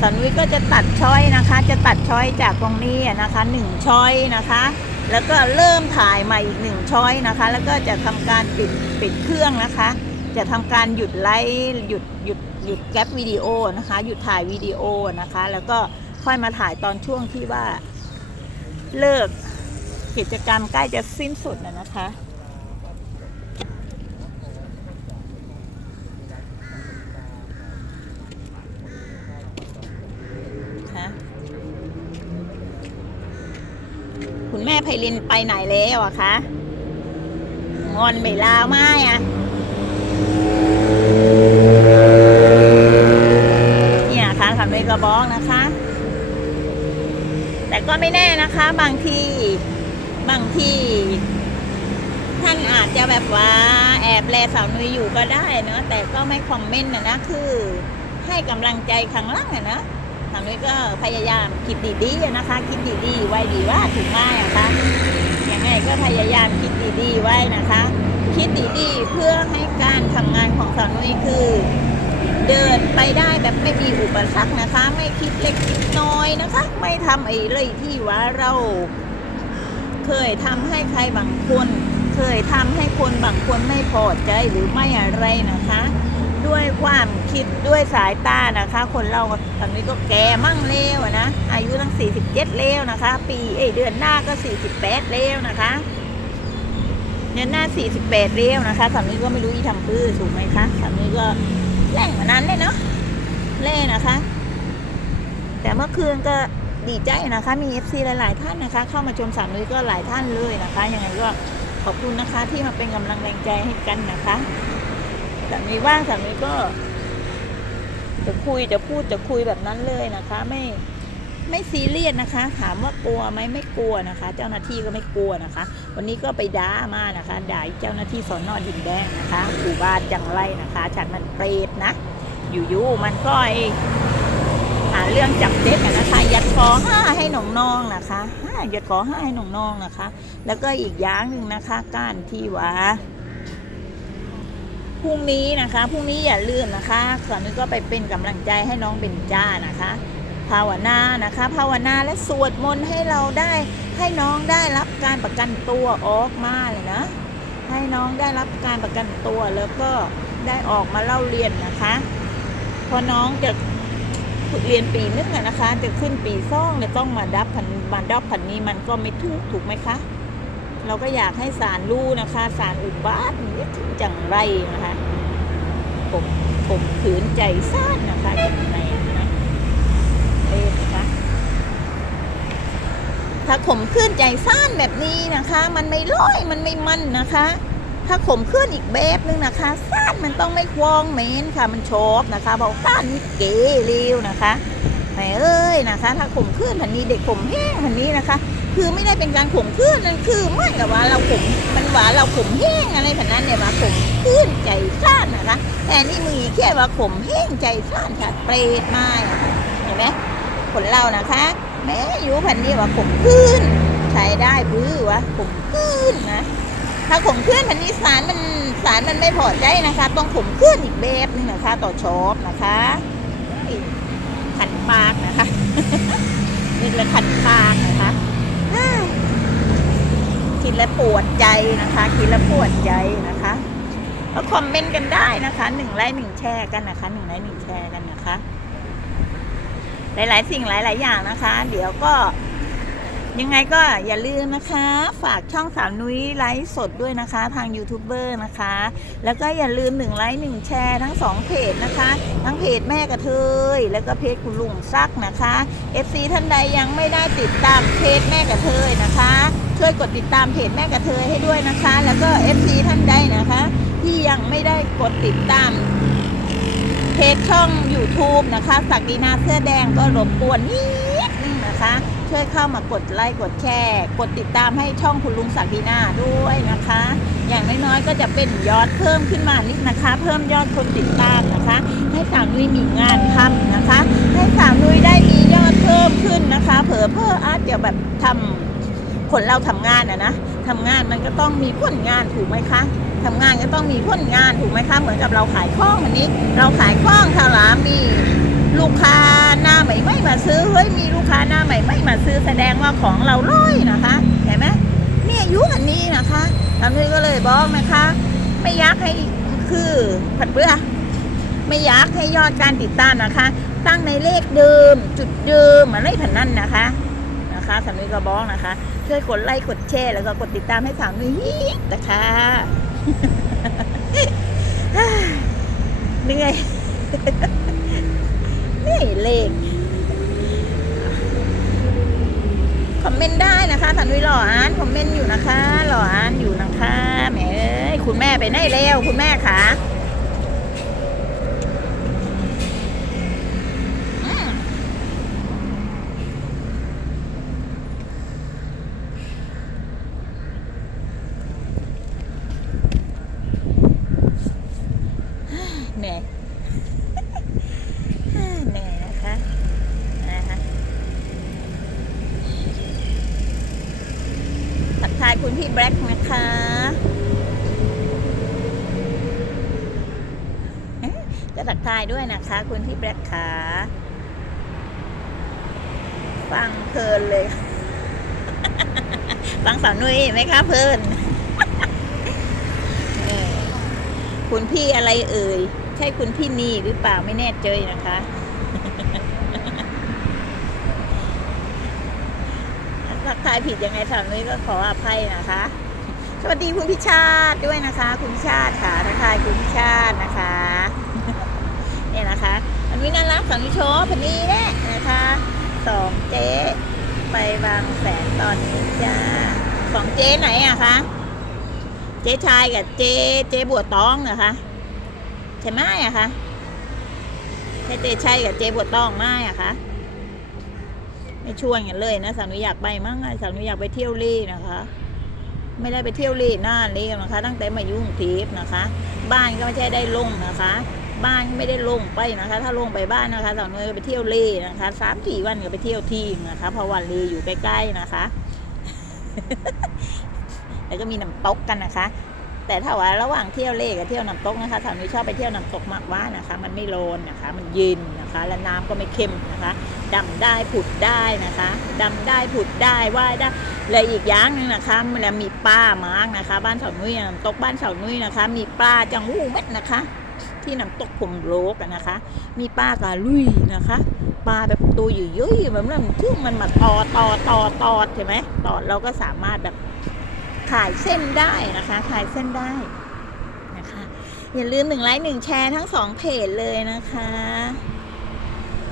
สาวนุ้ยก็จะตัดช้อยนะคะ จะตัดช้อยจากตรงนี้นะคะหนึ่งช้อยนะคะ แล้วก็เริ่มถ่ายใหม่อีกหนึ่งช้อยนะคะ แล้วก็จะทำการปิดปิดเครื่องนะคะ จะทำการหยุดไลฟ์หยุดหยุดหยุดแกลบวิดีโอนะคะ หยุดถ่ายวิดีโอนะคะ แล้วก็ค่อยมาถ่ายตอนช่วงที่ว่าเลิกกิจกรรมใกล้จะสิ้นสุดนะคะคุณแม่ไพ ลินไปไหนแล้วอะคะงอนไม่ลาวไม้อะเนี่ยค่ะทำในกระบอกนะคะ แต่ก็ไม่แน่นะคะ บางทีบางทีท่านอาจจะแบบว่าแอบแลสาวนุยอยู่ก็ได้เนอะแต่ก็ไม่คอมเมนต์นะนะคือ ให้กำลังใจข้างล่างอะนะทางนี้ก็พยายามคิดดีๆนะคะ คิดดีๆไว้ดีว่าถึงง่ายอะคะ กายามคิดดีๆ ไว้นะคะ คิดดีๆ เพื่อให้การทำงานของสาวนุ้ยคือ เดินไปได้แบบไม่มีอุปสรรคนะคะ ไม่คิดเล็กคิดน้อยนะคะ ไม่ทำไอ้เลยที่ว่าเรา เคยทำให้ใครบางคนเคยทำให้คนบางคนไม่พอใจหรือไม่อะไรนะคะ ด้วยความคิดด้วยสายตานะคะ คนเราตอนนี้ก็แก่มั่งเร็วอะนะ อายุตั้ง 47เร็วนะคะ ปีเอเดือนหน้าก็ 48เร็วนะคะ เดือนหน้า 48 เร็วนะคะสามีก็ไม่รู้อีทำปื้อถูกไหมคะสามีก็แรงกว่านั้นเลยเนาะเล่นะคะ แต่เมื่อคืนก็ดีใจนะคะ มี FC หลาย ๆ ท่านนะคะ เข้ามาชมสามนุ้ยก็หลายท่านเลยนะคะยังไงก็ขอบคุณนะคะที่มาเป็นกำลังแรงใจให้กันนะคะสามีว่างสามีก็จะคุยจะพูดจะคุยแบบนั้นเลยนะคะ ไม่ ไม่ซีเรียสนะคะ ถามว่ากลัวไหมไม่กลัวนะคะ เจ้าหน้าที่ก็ไม่กลัวนะคะ วันนี้ก็ไปด่ามานะคะด่าเจ้าหน้าที่สอนอดินแดงนะคะผู้บ้านจังไรนะคะฉันมันเปรตนะ อยู่ๆมันก็ไอหาเรื่องจับเด็กนะคะยัดคอห้าให้หนองน้องนะคะห้ายัดคอห้าให้หนองน้องนะคะ แล้วก็อีกอย่างหนึ่งนะคะการที่ว่าพรุ่งนี้นะคะพรุ่งนี้อย่าลืมนะคะส่วนนี้ก็ไปเป็นกำลังใจให้น้องเบนจ้านะคะ ภาวนานะคะ ภาวนาและสวดมนต์ให้เราได้ให้น้องได้รับการประกันตัวออกมาเลยนะ ให้น้องได้รับการประกันตัวแล้วก็ได้ออกมาเล่าเรียนนะคะพอน้องจะเรียนปีนึงอะนะคะ จะขึ้นปีซ่องจะต้องมาดับพันมาดับพันนี้มันก็ไม่ถูกถูกไหมคะ เราก็อยากให้สารรู้นะคะสารอุบาทนี่ถึงจังไรนะคะผมผมขืนใจซ่านนะคะอย่างไรนะเอ๊ะนะคะ ถ้าข่มขืนใจซ่านแบบนี้นะคะ มันไม่ร้อยมันไม่มันนะคะ ถ้าข่มขืนอีกแบบนึงนะคะซ่านมันต้องไม่ควองเหม็นค่ะ มันชอบนะคะบอกซ่านนี่เก๋เร็วนะคะแหมเอ้ยนะคะ ถ้าข่มขืนพันนี้เด็กข่มแห้งพันนี้นะคะ คือไม่ได้เป็นการข่มขืนนั่นคือเหมื่อนกับว่าเราข่มมันหว่าเราข่มแห้งอะไรแบบนั้นเนี่ยว่าข่มขืนใจซ่านนะคะ แต่นี่มีแค่ว่าข่มแห้งใจซ่านค่ะเปรตไม้เห็นไหมคนเรานะคะ แม้อยู่พันนี้ว่าข่มขืนใช้ได้บื้อวะข่มขืนนะถ้าข่มขืนพันนี้สารมันสารมันไม่พอใจนะคะ ต้องข่มขืนอีกแบบนึงนะคะ ต่อชอบนะคะขันปากนะคะนี่เลยขันปากนะคะคิดแล้วปวดใจนะคะ คิดแล้วปวดใจนะคะก็คอมเมนต์กันได้นะคะหนึ่งไลค์หนึ่งแชร์กันนะคะหนึ่งไลค์หนึ่งแชร์กันนะคะ หลาย ๆ สิ่งหลาย ๆ อย่างนะคะ เดี๋ยวก็ ยังไงก็อย่าลืมนะคะ ฝากช่องสาวนุ้ยไลฟ์สดด้วยนะคะ ทางยูทูบเบอร์นะคะ แล้วก็อย่าลืมหนึ่งไลค์หนึ่งแชร์ทั้งสองเพจนะคะ ทั้งเพจแม่กระเทย แล้วก็เพจคุณลุงซักนะคะ FC ท่านใดยังไม่ได้ติดตามเพจแม่กระเทยนะคะ ช่วยกดติดตามเพจแม่กระเทยให้ด้วยนะคะ แล้วก็ FC ท่านใดนะคะ ที่ยังไม่ได้กดติดตาม เพจช่อง YouTube นะคะ สักดีนาเสื้อแดงก็รบกวนนิดนึงนะคะ ช่วยเข้ามากดไลค์กดแชร์ กดติดตามให้ช่องคุณลุงสักดีนาด้วยนะคะ อย่างน้อยๆก็จะเป็นยอดเพิ่มขึ้นมานิดนะคะ เพิ่มยอดคนติดตามนะคะ ให้สาวนุ้ยมีงานทำนะคะ ให้สาวนุ้ยได้มียอดเพิ่มขึ้นนะคะ เผลอเพออาจจะแบบทำคนเราทำงานอะนะทำงานมันก็ต้องมีผลงานถูกไหมคะ ทำงานก็ต้องมีผลงานถูกไหมคะเหมือนกับเราขายข้องวันนี้ เราขายข้องถ้าหลามีลูกค้าหน้าใหม่ไม่มาซื้อเฮ้ยมีลูกค้าหน้าใหม่ไม่มาซื้อแสดงว่าของเราร้อยนะคะเห็นไหมเนี่ยยุคนนี้นะคะตอนนี้ก็เลยบอกนะคะ ไม่อยากให้คือผัดเปลือไม่อยากให้ยอดการติดตามนะคะ ตั้งในเลขเดิม จุดเดิมอะไรผันนั่นนะคะนะคะสามีก็บอกนะคะ ช่วยกดไลค์กดแชร์แล้วก็กดติดตามให้สาวนุ้ยนะคะ เหนื่อยเหนื่อยเลขคอมเมนต์ได้นะคะสันุ้ยหล่ออ่านคอมเมนต์อยู่นะคะหล่ออ่านอยู่นะคะแหมคุณแม่ไปไหนแล้วคุณแม่คะ เหนื่อยเหน่นะคะนะคะทักทายคุณพี่แบล็กนะคะก็ทักทายด้วยนะคะ คุณพี่แบล็กขาฟังเพลินเลย ฟังสาวนุ้ยไหมคะเพลินคุณพี่อะไรเอ่ย ใช่คุณพี่นีหรือเปล่าไม่แน่ใจนะคะ ทักทายผิดยังไงสาวนุ้ยก็ขออภัยนะคะ สวัสดีคุณพิชาติด้วยนะคะ คุณพิชาติค่ะทักทายคุณพิชาตินะคะเนี่ยนะคะอันนี้น่ารักสาวนุ้ยโชว์พันนี้แหละนะคะสองเจ๊ไปบางแสนตอนนี้จ้าสองเจ๊ไหนอะคะ เจ๊ชายกับเจ๊เจ๊บัวตองเหรอคะ ช่ไหมอะคะใช่เจชายกับเจบัวตองไหมอะคะไม่ชวนกันเลยนะสาวนุอยากไปมั้งสาวนุอยากไปเที่ยวเล่นะคะ ไม่ได้ไปเที่ยวเล่หน้าเล่นะคะ ตั้งแต่มายุ่งเทพนะคะ บ้านก็ไม่ใช่ได้ลงนะคะ บ้านไม่ได้ลงไปนะคะ ถ้าลงไปบ้านนะคะสาวนุก็ไปเที่ยวเล่นะคะสามสี่วันก็ไปเที่ยวที่นะคะเพราะวันเล่อยู่ใกล้ๆนะคะแล้วก็มีน้ำตกกันนะคะ แต่ถ้าว่าระหว่างเที่ยวเล่กับเที่ยวน้ำตกนะคะสาวนุ้ยชอบไปเที่ยวน้ำตกมากว่านะคะ มันไม่โลนนะคะ มันเย็นนะคะ และน้ำก็ไม่เค็มนะคะดำได้ผุดได้นะคะดำได้ผุดได้ว่ายได้และอีกอย่างหนึ่งนะคะมันแล้วมีปลามาร์กนะคะ บ้านสาวนุ้ยน้ำตกบ้านสาวนุ้ยนะคะ มีปลาจังหูเม็ดนะคะ ที่น้ำตกผมโลกนะคะ มีปลากระลุยนะคะปลาแบบตัวอยู่เยอะแบบนั้นที่มันมาตอตอตอตอใช่ไหมตอเราก็สามารถแบบ ขายเส้นได้นะคะ ขายเส้นได้นะคะ อย่าลืมหนึ่งไลค์หนึ่งแชร์ทั้งสองเพจเลยนะคะ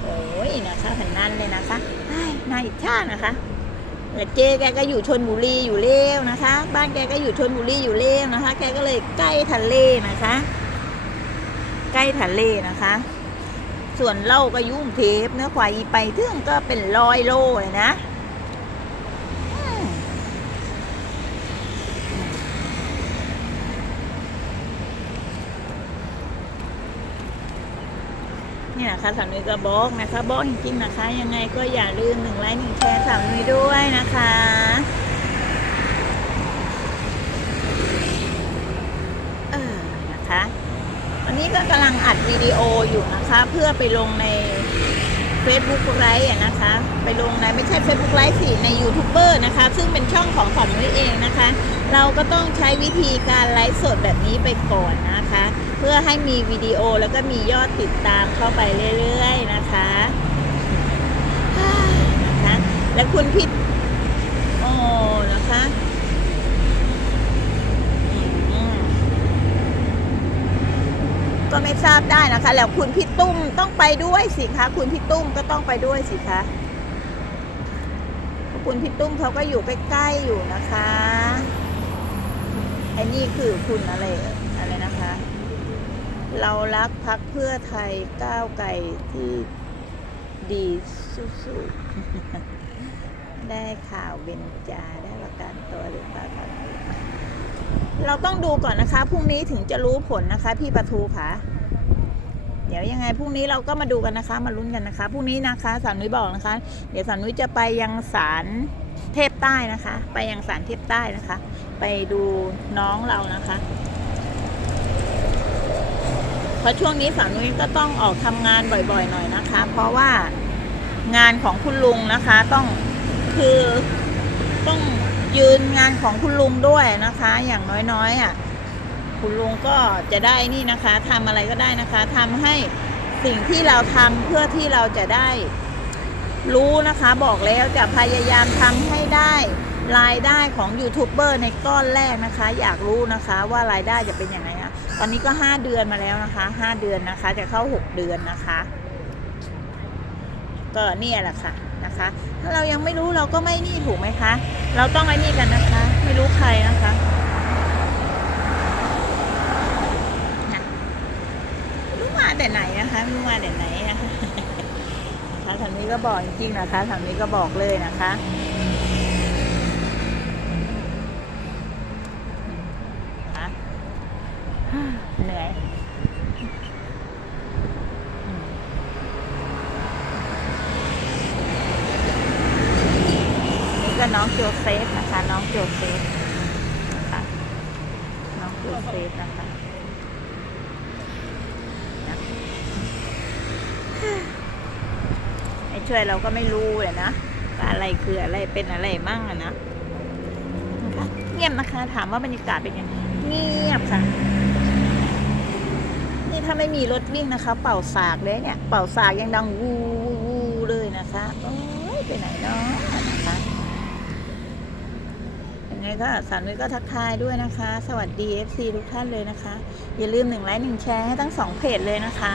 โอ้ยนะคะแผ่นนั้นเลยนะคะไอ้ยน่าอิจฉานะคะแต่เจ๊แกก็อยู่ชนบุรีอยู่เลี้ยวนะคะ บ้านแกก็อยู่ชนบุรีอยู่เลี้ยวนะคะ แกก็เลยใกล้ทะเลนะคะ ใกล้ทะเลนะคะ ส่วนเล่าก็ยุ่งเทปเนื้อควายไปถึงก็เป็นร้อยโลเลยนะ นี่นะคะสามนุ้ยก็บอกนะคะบอกจริงๆนะคะ ยังไงก็อย่าลืมหนึ่งไลค์หนึ่งแชร์สามนุ้ยด้วยนะคะเออนะคะวันนี้ก็กำลังอัดวิดีโออยู่นะคะ เพื่อไปลงใน Facebook ไลฟ์นะคะ ไปลงในไม่ใช่ Facebook ไลฟ์สิในยูทูบเบอร์นะคะ ซึ่งเป็นช่องของสาวนุ้ยเองนะคะ เราก็ต้องใช้วิธีการไลฟ์สดแบบนี้ไปก่อนนะคะ เพื่อให้มีวิดีโอแล้วก็มียอดติดตามเข้าไปเรื่อยๆนะคะนะคะ และคุณพิษโอ้นะคะอืม ก็ไม่ทราบได้นะคะ แล้วคุณพี่ตุ้มต้องไปด้วยสิคะคุณพี่ตุ้มก็ต้องไปด้วยสิคะคุณพี่ตุ้มเขาก็อยู่ใกล้ๆอยู่นะคะไอ้นี่คือคุณอะไรอะไรนะคะ เรารักพักเพื่อไทยก้าวไกลที่ดีสู้ๆได้ข่าวเบนจาได้ประกันตัวหรือเปล่าคะ เราต้องดูก่อนนะคะพรุ่งนี้ถึงจะรู้ผลนะคะ พี่ประทูค่ะ เดี๋ยวยังไงพรุ่งนี้เราก็มาดูกันนะคะ มาลุ้นกันนะคะพรุ่งนี้นะคะสาวนุ้ยบอกนะคะ เดี๋ยวสาวนุ้ยจะไปยังศาลเทพใต้นะคะ ไปยังศาลเทพใต้นะคะ ไปดูน้องเรานะคะเพราะช่วงนี้สาวนุ้ยก็ต้องออกทำงานบ่อยๆหน่อยนะคะ เพราะว่างานของคุณลุงนะคะต้องคือต้อง ยืนงานของคุณลุงด้วยนะคะ อย่างน้อยๆอะคุณลุงก็จะได้นี่นะคะทำอะไรก็ได้นะคะทำให้สิ่งที่เราทำเพื่อที่เราจะได้ รู้นะคะ บอกแล้วจะพยายามทำให้ได้รายได้ของยูทูบเบอร์ในก้อนแรกนะคะ อยากรู้นะคะว่ารายได้จะเป็นยังไงอะตอนนี้ก็ 5 เดือนมาแล้วนะคะ 5 เดือนนะคะ จะเข้า 6 เดือนนะคะ ก็เนี่ยแหละค่ะ นะคะ ถ้าเรายังไม่รู้เราก็ไม่นี่ถูกไหมคะ เราต้องไอ้นี่กันนะคะ ไม่รู้ใครนะคะรู้มาแต่ไหนนะคะรู้มาแต่ไหนนะคะทางนี้ก็บอกจริงๆนะคะทางนี้ก็บอกเลยนะคะเหนื่อยอืมนี่ก็น้องโจเซฟนะคะ น้องโจเซฟนะคะ เซฟนะคะไอ้ช่วยเราก็ไม่รู้เลยนะว่าอะไรคืออะไรเป็นอะไรมั่งอะนะนะคะเงียบนะคะ ถามว่าบรรยากาศเป็นยังไงเงียบค่ะ นี่ถ้าไม่มีรถวิ่งนะคะ เป่าสากเลยเนี่ย เป่าสากยังดังวูวูวูเลยนะคะโอ้ยไปไหนเนาะ ไงก็สามนุ้ยก็ทักทายด้วยนะคะ สวัสดี FC ทุกท่านเลยนะคะ อย่าลืมหนึ่งไลค์หนึ่งแชร์ให้ทั้งสองเพจเลยนะคะ